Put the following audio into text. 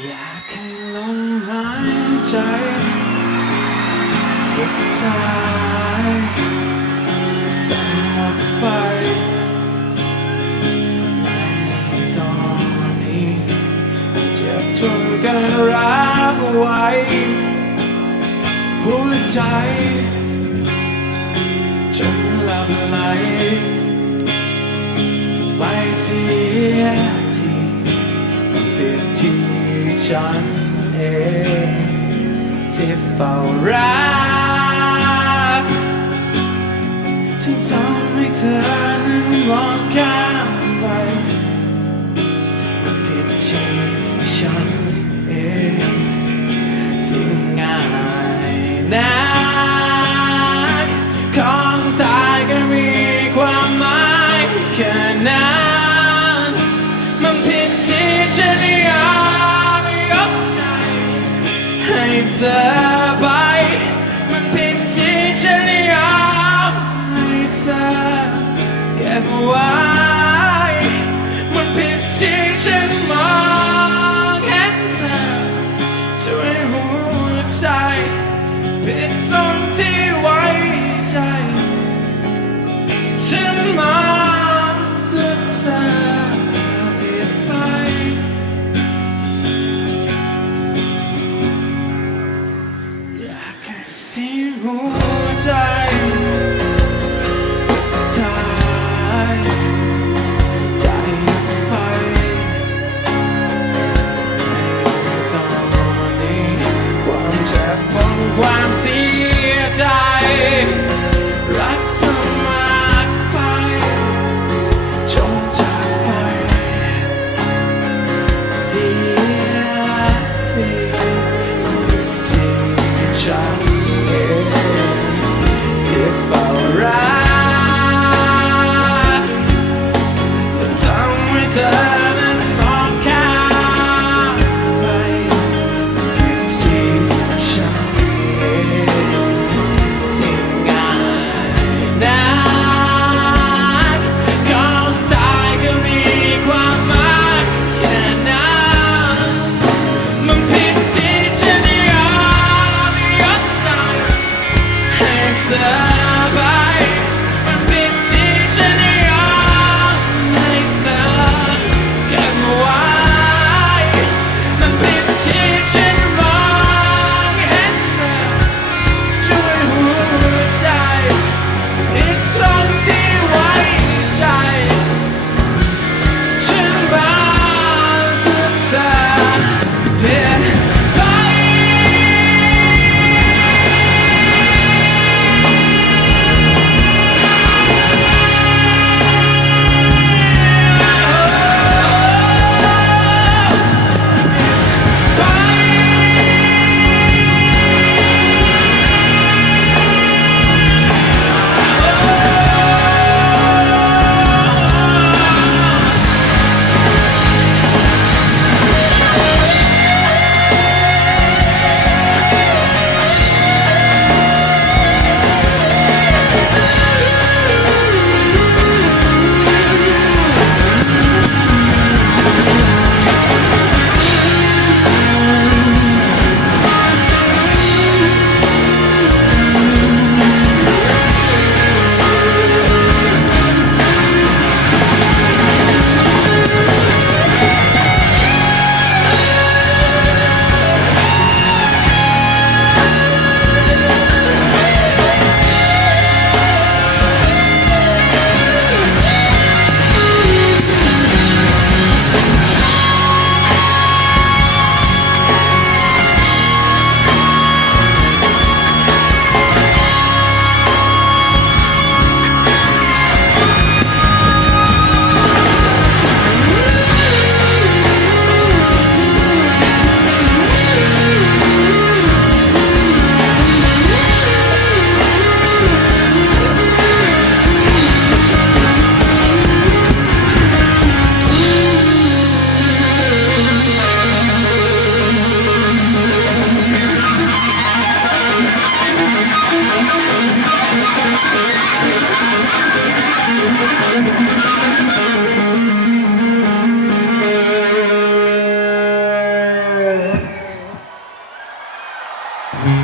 อยากให้ลมหายใจสุดท้ายต้องหมดไปในตอนนี้เจ็บจนกันรักไว้ หัวใจจนหลับไหลไปเสียทีมันผิดที่ ฉันเองที่เฝ้ารักถึงทำให้เธอนั้นมองข้ามไปมันผิดที่ฉันเองที่ง่าย ธอไป มันผิดที่ฉันยอมให้เธอแก็บไว้ มันผิดที่ฉันมองเห็นเธอด้วยหัวใจผิดตรงที่ Mm-hmm.